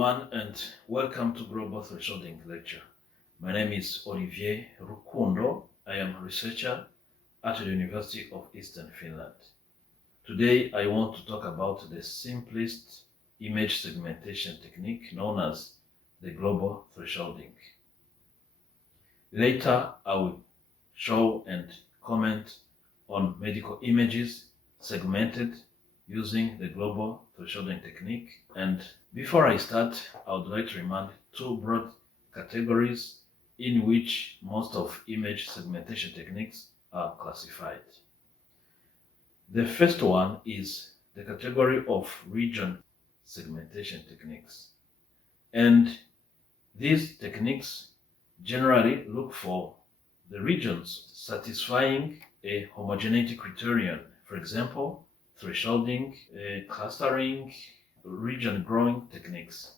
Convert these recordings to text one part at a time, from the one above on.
everyone, and welcome to Global Thresholding Lecture. My name is Olivier RUKUNDO. I am a researcher at the University of Eastern Finland. Today I want to talk about the simplest image segmentation technique known as the global thresholding. Later I will show and comment on medical images segmented using the global thresholding technique. And before I start, I would like to remind two broad categories in which most of image segmentation techniques are classified. The first one is the category of region segmentation techniques. And these techniques generally look for the regions satisfying a homogeneity criterion. For example, thresholding, clustering, region growing techniques.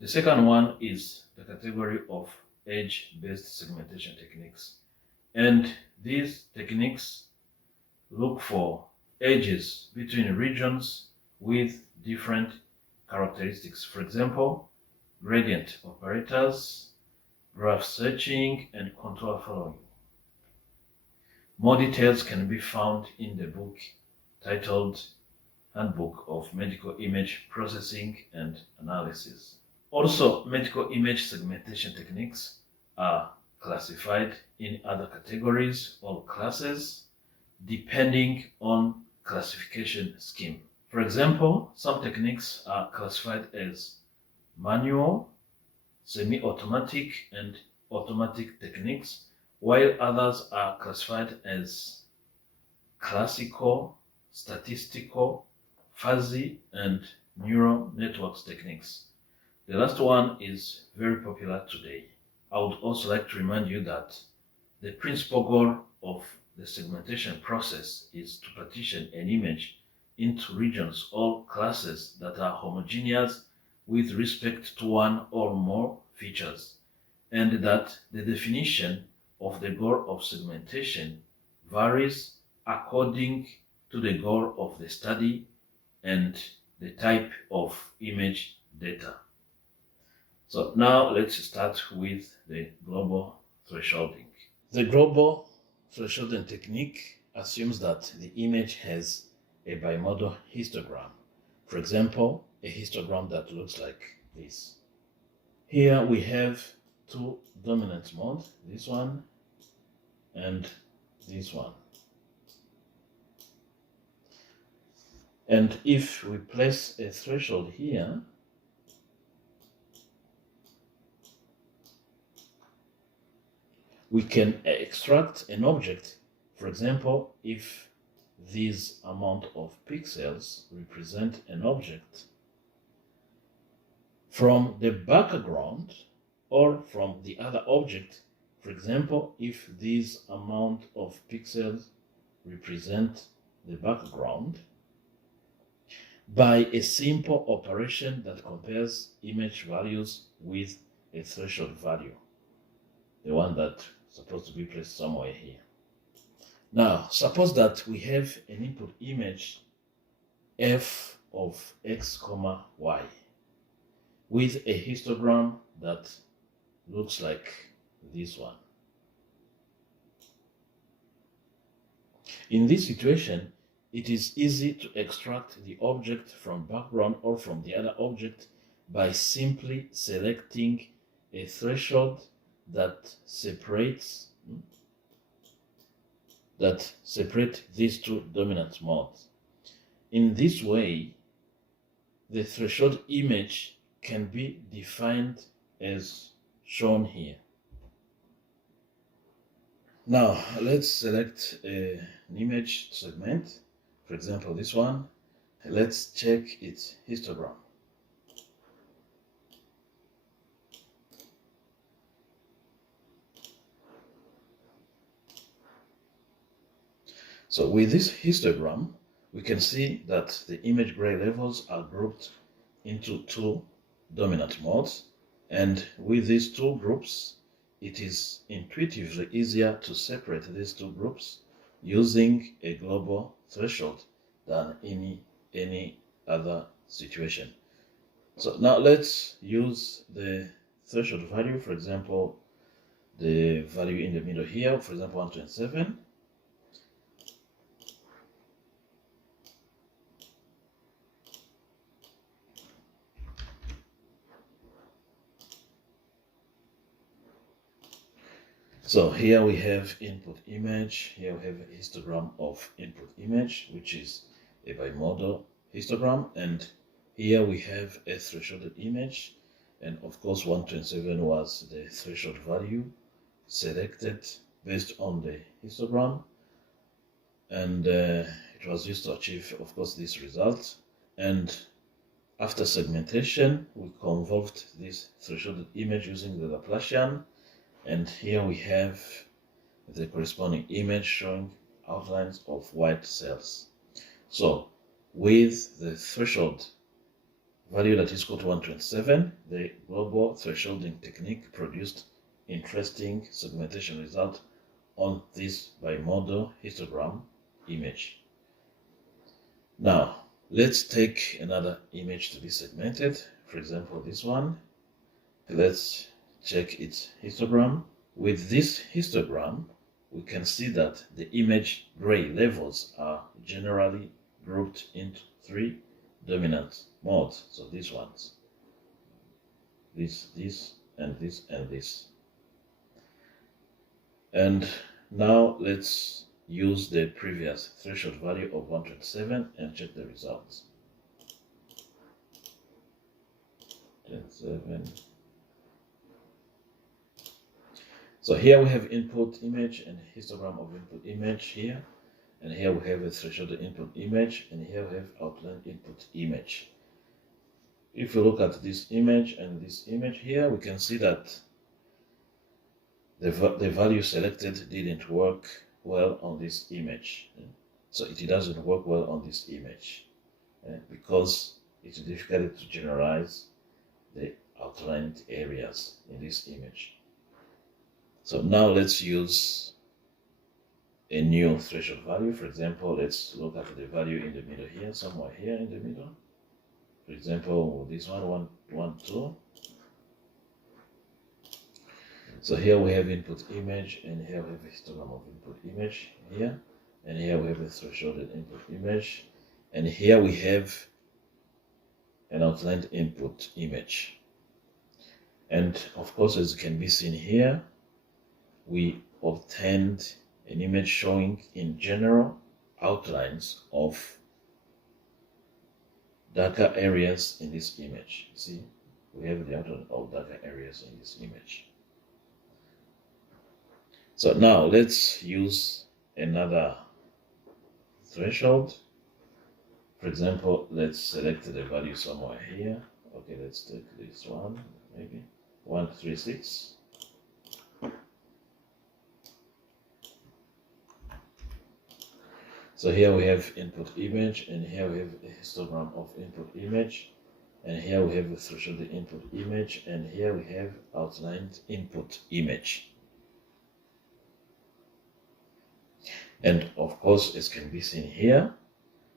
The second one is the category of edge-based segmentation techniques. And these techniques look for edges between regions with different characteristics. For example, gradient operators, graph searching, and contour following. More details can be found in the book titled Handbook of Medical Image Processing and Analysis. Also, medical image segmentation techniques are classified in other categories or classes depending on classification scheme. For example, some techniques are classified as manual, semi-automatic, and automatic techniques, while others are classified as classical, statistical, fuzzy, and neural networks techniques. The last one is very popular today. I would also like to remind you that the principal goal of the segmentation process is to partition an image into regions or classes that are homogeneous with respect to one or more features, and that the definition of the goal of segmentation varies according to the goal of the study and the type of image data. So now let's start with the global thresholding. The global thresholding technique assumes that the image has a bimodal histogram. For example, a histogram that looks like this. Here we have two dominant modes, this one and this one. And if we place a threshold here, we can extract an object. For example, if this amount of pixels represent an object from the background or from the other object. For example, if this amount of pixels represent the background, by a simple operation that compares image values with a threshold value, the one that's supposed to be placed somewhere here. Now, suppose that we have an input image f of x, y with a histogram that looks like this one. In this situation, it is easy to extract the object from background or from the other object by simply selecting a threshold that separates these two dominant modes. In this way, the threshold image can be defined as shown here. Now, let's select an image segment. For example, this one. Let's check its histogram. So with this histogram, we can see that the image gray levels are grouped into two dominant modes, and with these two groups, it is intuitively easier to separate these two groups using a global threshold than any other situation. So now let's use the threshold value, for example, the value in the middle here, for example, 127. So here we have input image, here we have a histogram of input image, which is a bimodal histogram, and here we have a thresholded image, and of course 127 was the threshold value selected based on the histogram, and it was used to achieve, of course, this result. And after segmentation, we convolved this thresholded image using the Laplacian. And here we have the corresponding image showing outlines of white cells. So with the threshold value that is equal to 127, the global thresholding technique produced interesting segmentation result on this bimodal histogram image. Now let's take another image to be segmented, for example this one. Let's check its histogram. With this histogram, we can see that the image gray levels are generally grouped into 3 dominant modes. So these ones, this, and this, and this. And now let's use the previous threshold value of 127 and check the results. 27. So here we have input image and histogram of input image here, and here we have a threshold input image, and here we have outline input image. If you look at this image and this image here, we can see that the value selected didn't work well on this image. So it doesn't work well on this image because it's difficult to generalize the outlined areas in this image. So now let's use a new threshold value. For example, let's look at the value in the middle here, somewhere here in the middle. For example, this one, 112. So here we have input image, and here we have a histogram of input image here, and here we have a thresholded input image, and here we have an outlined input image. And of course, as can be seen here, we obtained an image showing in general outlines of darker areas in this image. See, we have the outline of darker areas in this image. So now let's use another threshold. For example, let's select the value somewhere here. Okay, let's take this one, maybe 136. So here we have input image, and here we have a histogram of input image, and here we have a threshold input image, and here we have outlined input image. And of course, as can be seen here,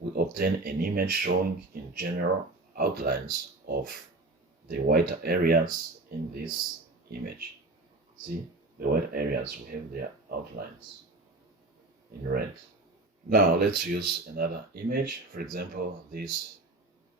we obtain an image showing in general outlines of the white areas in this image. See, the white areas, we have their outlines in red. Now let's use another image, for example this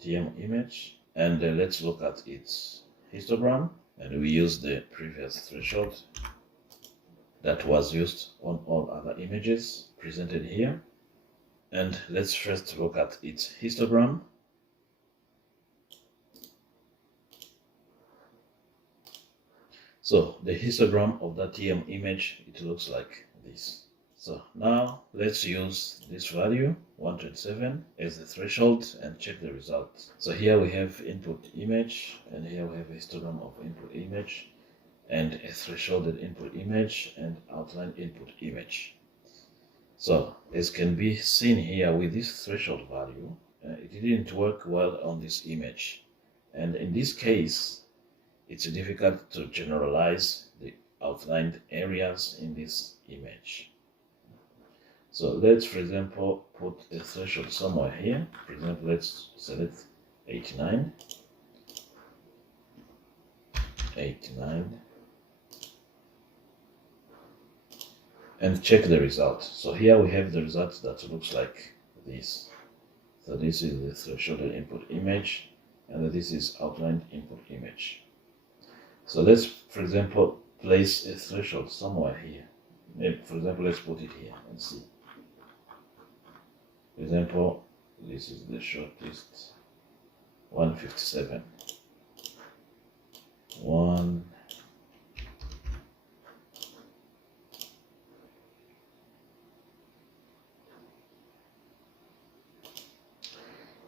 TM image, and let's look at its histogram, and we use the previous threshold that was used on all other images presented here. And let's first look at its histogram. So the histogram of that TM image, it looks like this. So now let's use this value 127 as the threshold and check the results. So here we have input image, and here we have a histogram of input image, and a thresholded input image, and outline input image. So as can be seen here with this threshold value, it didn't work well on this image, and in this case it's difficult to generalize the outlined areas in this image. So let's, for example, put a threshold somewhere here. For example, let's select 89. 89, and check the result. So here we have the result that looks like this. So this is the threshold input image, and this is outlined input image. So let's, for example, place a threshold somewhere here. Maybe, for example, let's put it here and see. For example, this is the shortest 157. 1.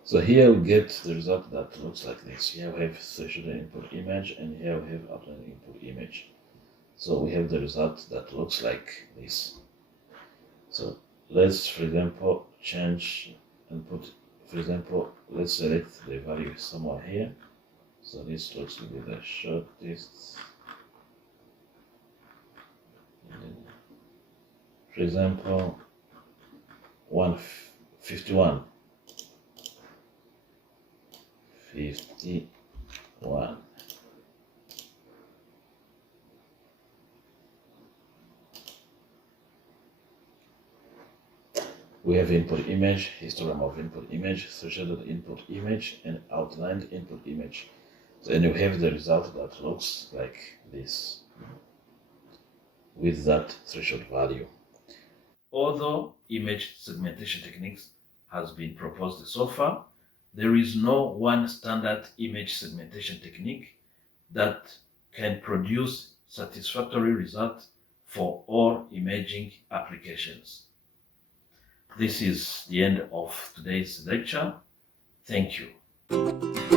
So here we get the result that looks like this. Here we have threshold input image, and here we have outline input image. So we have the result that looks like this. So let's, for example, change and put, for example, let's select the value somewhere here. So this looks to be the shortest. For example, 151. 51. We have input image, histogram of input image, threshold input image, and outlined input image. Then you have the result that looks like this with that threshold value. Although image segmentation techniques has been proposed so far, there is no one standard image segmentation technique that can produce satisfactory results for all imaging applications. This is the end of today's lecture. Thank you.